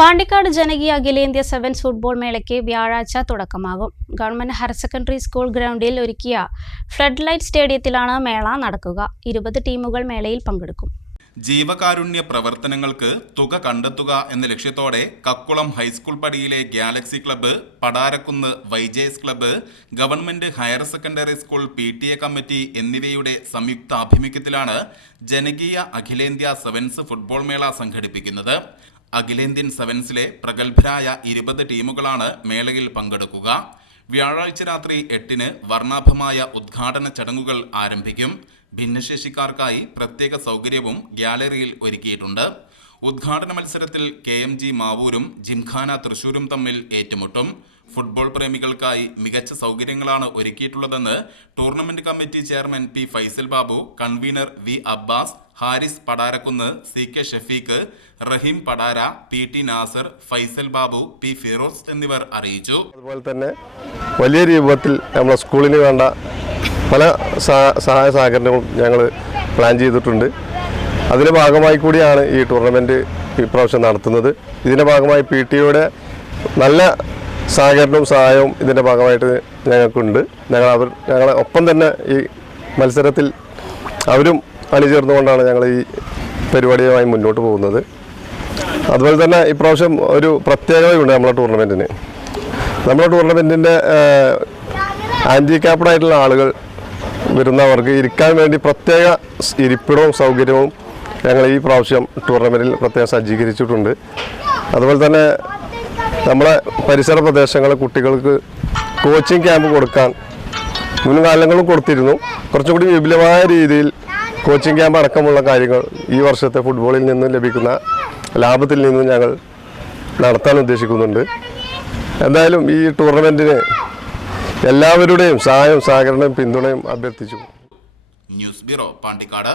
പാണ്ടിക്കാട് ജനകീയ അഖിലേന്ത്യാ sevens football മേളയ്ക്ക് വ്യാഴാഴ്ച തുടക്കമാകും. ഗവൺമെന്റ് ഹയർ സെക്കൻഡറി സ്കൂൾ ഗ്രൗണ്ടിൽ ഒരുക്കിയ ഫ്ലഡ് ലൈറ്റ് സ്റ്റേഡിയത്തിലാണ് മേള നടക്കുക. ഇരുപത് ടീമുകൾ മേളയിൽ പങ്കെടുക്കും. ജീവകാരുണ്യ പ്രവർത്തനങ്ങൾക്ക് തുക കണ്ടെത്തുക എന്ന ലക്ഷ്യത്തോടെ കക്കുളം ഹൈസ്കൂൾ പടിയിലെ galaxy club Padarakkunnu വൈജേസ് club government higher secondary school P T A committee എന്നിവയുടെ സംയുക്ത ആഭിമുഖ്യത്തിലാണ് ജനകീയ അഖിലേന്ത്യാ സെവൻസ് ഫുട്ബോൾ മേള സംഘടിപ്പിക്കുന്നത്. അഖിലേന്ത്യൻ സെവൻസിലെ പ്രഗത്ഭരായ ഇരുപത് ടീമുകളാണ് മേളയിൽ പങ്കെടുക്കുക. വ്യാഴാഴ്ച രാത്രി എട്ടിന് വർണാഭമായ ഉദ്ഘാടന ചടങ്ങുകൾ ആരംഭിക്കും. ഭിന്നശേഷിക്കാർക്കായി പ്രത്യേക സൗകര്യവും ഗ്യാലറിയിൽ ഒരുക്കിയിട്ടുണ്ട്. ഉദ്ഘാടന മത്സരത്തിൽ കെ എം ജി മാവൂരും ജിംഖാന തൃശൂരും തമ്മിൽ ഏറ്റുമുട്ടും. ഫുട്ബോൾ പ്രേമികൾക്കായി മികച്ച സൗകര്യങ്ങളാണ് ഒരുക്കിയിട്ടുള്ളതെന്ന് tournament committee chairman P Faisal Babu convener V Abbas Haris Padarakkunnu C K Shafeeq Raheem Padara P T Nasar Faisal Babu P Firoz എന്നിവർ അറിയിച്ചു. അതുപോലെ തന്നെ വലിയ രൂപത്തിൽ നമ്മുടെ സ്കൂളിന് വേണ്ട പല സഹായ സഹകരണങ്ങളും ഞങ്ങൾ പ്ലാൻ ചെയ്തിട്ടുണ്ട്. അതിന്റെ ഭാഗമായി കൂടിയാണ് ഈ ടൂർണമെന്റ് ഇപ്രാവശ്യം നടത്തുന്നത്. ഇതിന്റെ ഭാഗമായി പി ടിയുടെ നല്ല സഹകരണവും സഹായവും ഇതിന്റെ ഭാഗമായിട്ട് ഞങ്ങൾക്കുണ്ട്. ഞങ്ങൾ അവർ ഞങ്ങളെ ഒപ്പം തന്നെ ഈ മത്സരത്തിൽ അവരും അണിചേർന്നുകൊണ്ടാണ് ഞങ്ങൾ ഈ പരിപാടിയുമായി മുന്നോട്ട് പോകുന്നത്. അതുപോലെ തന്നെ ഇപ്രാവശ്യം ഒരു പ്രത്യേകതയുണ്ട് നമ്മളെ ടൂർണമെന്റിന് നമ്മുടെ ടൂർണമെന്റിന്റെ ഹാൻഡിക്യാപ്ഡ് ആയിട്ടുള്ള ആളുകൾ വരുന്നവർക്ക് ഇരിക്കാൻ വേണ്ടി പ്രത്യേക ഇരിപ്പിടവും സൗകര്യവും ഞങ്ങൾ ഈ പ്രാവശ്യം ടൂർണമെന്റിൽ പ്രത്യേകം സജ്ജീകരിച്ചിട്ടുണ്ട്. അതുപോലെ തന്നെ നമ്മുടെ പരിസര പ്രദേശങ്ങളിലെ കുട്ടികൾക്ക് കോച്ചിങ് ക്യാമ്പ് കൊടുക്കാൻ മുൻകാലങ്ങളും കൊടുത്തിരുന്നു. കുറച്ചും കൂടി വിപുലമായ രീതിയിൽ കോച്ചിങ് ക്യാമ്പ് അടക്കമുള്ള കാര്യങ്ങൾ ഈ വർഷത്തെ ഫുട്ബോളിൽ നിന്നും ലഭിക്കുന്ന ലാഭത്തിൽ നിന്നും ഞങ്ങൾ നടത്താൻ ഉദ്ദേശിക്കുന്നുണ്ട്. എന്തായാലും ഈ ടൂർണമെന്റിന് എല്ലാവരുടെയും സഹായം സഹകരണവും പിന്തുണയും അഭ്യർത്ഥിച്ചു. News bureau Pandikkad.